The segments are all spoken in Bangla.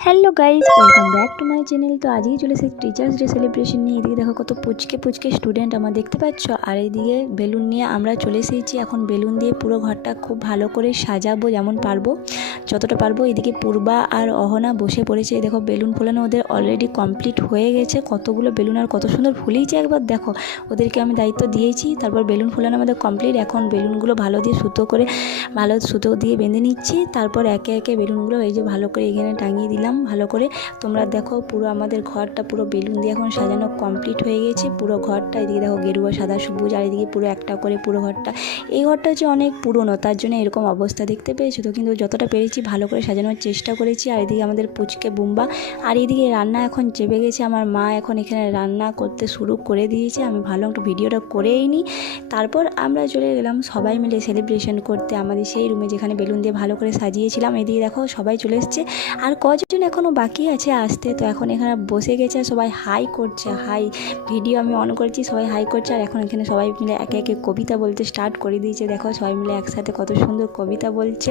Hello guys, welcome back to my channel. তো আজকে চলে এসেছি টিচার্স ডে সেলিব্রেশন নিয়ে। এদিকে দেখো কত পুচকে পুচকে স্টুডেন্ট আমার দেখতে পাচ্ছ, আর এইদিকে বেলুন নিয়ে আমরা চলে এসেছি। এখন বেলুন দিয়ে পুরো ঘরটা খুব ভালো করে সাজাবো, যেমন পারবো যতটা পারবো। এদিকে পূর্বা আর অহনা বসে পড়েছে। দেখো বেলুন ফোলানো ওদের অলরেডি কমপ্লিট হয়ে গেছে। কতগুলো বেলুন আর কত সুন্দর ফুলিয়েছে একবার দেখো। ওদেরকে আমি দায়িত্ব দিয়েছি, তারপর বেলুন ফোলানো আমাদের কমপ্লিট। এখন বেলুনগুলো ভালো দিয়ে সুতো দিয়ে বেঁধে নিচ্ছি। তারপর একে একে বেলুনগুলো এই যে ভালো করে এখানে টাঙিয়ে দিলাম ভালো করে। তোমরা দেখো পুরো আমাদের ঘরটা পুরো বেলুন দিয়ে এখন সাজানো কমপ্লিট হয়ে গেছে পুরো ঘরটা। এদিকে দেখো গেরুয়া সাদা সবুজ, আর এদিকে পুরো একটা করে পুরো ঘরটা। এই ঘরটা হচ্ছে অনেক পুরনো, তার জন্য এরকম অবস্থা দেখতে পেয়েছো তো, কিন্তু যতটা পেরেছি ভালো করে সাজানোর চেষ্টা করেছি। আর এদিকে আমাদের পুচকে বুম্বা, আর এদিকে রান্না এখন চেপে গেছে আমার মা। এখন এখানে রান্না করতে শুরু করে দিয়েছে। আমি ভালো একটু ভিডিওটা করেই নিই, তারপর আমরা চলে গেলাম সবাই মিলে সেলিব্রেশন করতে আমাদের সেই রুমে যেখানে বেলুন দিয়ে ভালো করে সাজিয়েছিলাম। এদিকে দেখো সবাই চলে এসছে, আর কজন এখনও বাকি আছে আসতে। তো এখন এখানে বসে গেছে, সবাই হাই করছে, হাই ভিডিও আমি অন করেছি, সবাই হাই করছে। আর এখন এখানে সবাই মিলে একে একে কবিতা বলতে স্টার্ট করে দিয়েছে। দেখো সবাই মিলে একসাথে কত সুন্দর কবিতা বলছে।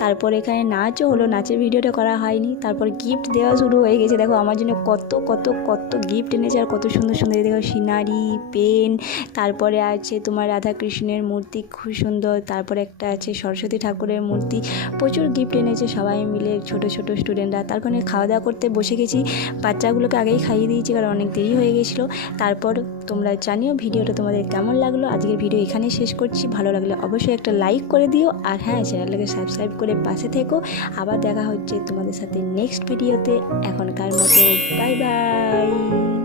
তারপর এখানে নাচও হলো, নাচের ভিডিওটা করা হয়নি। তারপর গিফট দেওয়া শুরু হয়ে গেছে। দেখো আমার জন্য কত কত কত গিফট এনেছে, আর কত সুন্দর সুন্দর দেখো সিনারি, পেন, তারপরে আছে তোমার রাধাকৃষ্ণের মূর্তি খুব সুন্দর, তারপরে একটা আছে সরস্বতী ঠাকুরের মূর্তি। প্রচুর গিফট এনেছে সবাই মিলে, ছোট ছোট স্টুডেন্টরা। তারপরে খাওয়া দাওয়া করতে বসে গেছি, বাচ্চাগুলোকে আগেই খাইয়ে দিয়েছি কারণ অনেক দেরি হয়ে গেছিলো। তারপর তোমরা জানিও ভিডিওটা তোমাদের কেমন লাগলো। আজকের ভিডিও এখানেই শেষ করছি। ভালো লাগলে অবশ্যই একটা লাইক করে দিও, আর হ্যাঁ চ্যানেলটাকে সাবস্ক্রাইব করে পাশে থেকো। আবার দেখা হচ্ছে তোমাদের সাথে নেক্সট ভিডিওতে। এখনকার মতো বাই বাই।